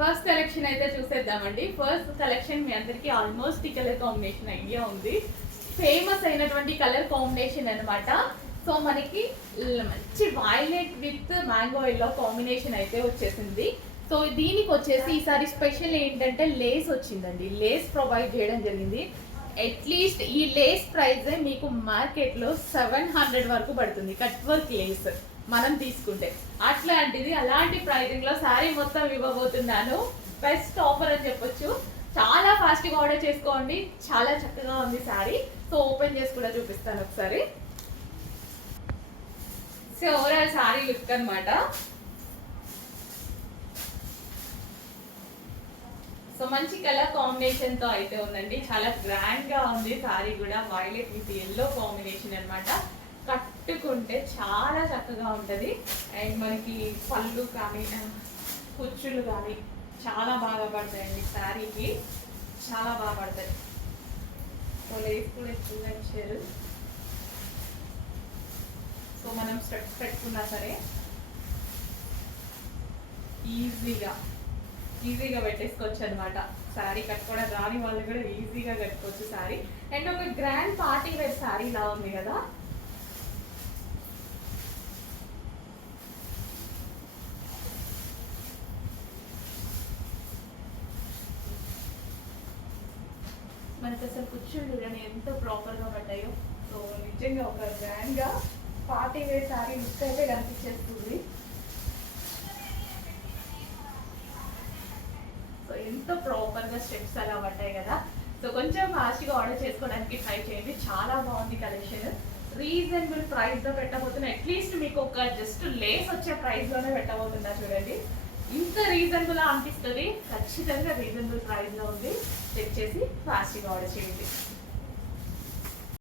First collection అయితే చూసేద్దామండి. First collection మీ అందరికీ ఆల్మోస్ట్ ఈ కలర్ కాంబినేషన్ ఐడియా ఉంది. ఫేమస్ అయినటువంటి కలర్ కాంబినేషన్ అనమాట. సో మనకి మంచి violet with mango yellow combination అయితే వచ్చేసింది. సో దీనికి వచ్చేసి ఈసారి స్పెషల్ ఏంటంటే లేస్ వచ్చిందండి. లేస్ ప్రొవైడ్ చేయడం జరిగింది. అట్లీస్ట్ ఈ లేస్ ప్రైస్ మీకు మార్కెట్లో 700 వరకు పడుతుంది. కట్ వర్క్ లేస్ మనం తీసుకుంటే అట్లాంటిది అలాంటి ప్రైజింగ్ లో శారీ మొత్తం ఇవ్వబోతున్నాను. బెస్ట్ ఆఫర్ అని చెప్పొచ్చు. చాలా ఫాస్ట్ గా ఆర్డర్ చేసుకోండి. చాలా చక్కగా ఉంది శారీ. సో ఓపెన్ చేసి కూడా చూపిస్తాను ఒకసారి. సో ఓవరాల్ శారీ లుక్ అనమాట. సో మంచి కలర్ కాంబినేషన్ తో అయితే ఉందండి. చాలా గ్రాండ్ గా ఉంది శారీ కూడా. వైలెట్ విత్ ఎల్లో కాంబినేషన్ అనమాట. కట్టుకుంటే చాలా చక్కగా ఉంటుంది. అండ్ మనకి పళ్ళు కానీ కుచ్చులు కానీ చాలా బాగా పడతాయండి. శారీకి చాలా బాగా పడతాయి. సో లేస్ కూడా ఎక్కువగా ఇచ్చారు. సో మనం స్టెప్స్ పెట్టుకున్నా సరే ఈజీగా పెట్టేసుకోవచ్చు అనమాట. శారీ కట్టుకోవడం రాని వాళ్ళు కూడా ఈజీగా కట్టుకోవచ్చు శారీ. అండ్ ఒక గ్రాండ్ పార్టీ వేర్ శారీ లా ఉంది కదా. మనకి అసలు కుర్చీలు చూడండి ఎంత ప్రాపర్గా పడ్డాయో. సో నిజంగా ఒక గ్రాండ్గా పార్టీ వేర్ శారీ లుక్ అయితే కనిపించేస్తుంది. సో ఎంతో ప్రాపర్గా స్టెప్స్ అలా పడ్డాయి కదా. సో కొంచెం ఫాస్ట్గా ఆర్డర్ చేసుకోవడానికి ట్రై చేయండి. చాలా బాగుంది కలెక్షన్. రీజనబుల్ ప్రైస్లో పెట్టబోతున్నా. అట్లీస్ట్ మీకు ఒక జస్ట్ లేస్ వచ్చే ప్రైస్లోనే పెట్టబోతున్నా. చూడండి ఇంత రీజనబుల్ అనిపిస్తుంది. ఖచ్చితంగా రీజనబుల్ ప్రైస్లో ఉంది. చెక్ చేసి ఫాస్ట్గా ఆర్డర్ చేయండి.